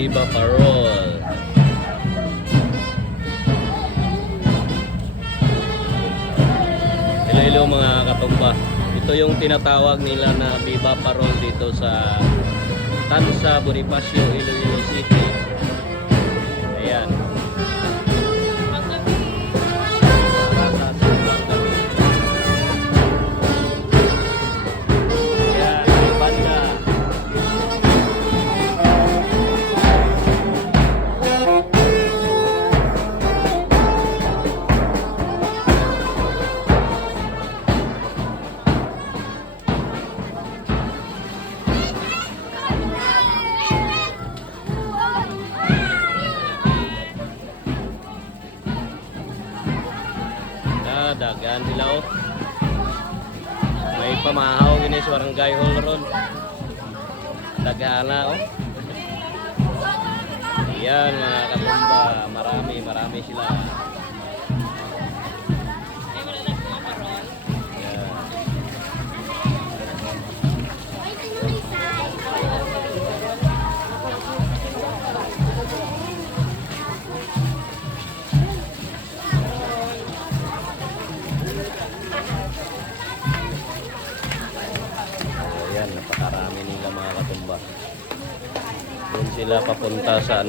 Viva Parol. Hello mga katumba. Ito yung tinatawag nila na Viva Parol dito sa Tansa, Bonifacio, Iloilo City. Ayan. Dagan sila oh. May pamahaw gini sa barangay hall ron. Dagana oh. Ayan mga katumba, marami sila. Napakarami nila mga katumba. Doon sila papunta sa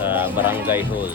sa barangay hall.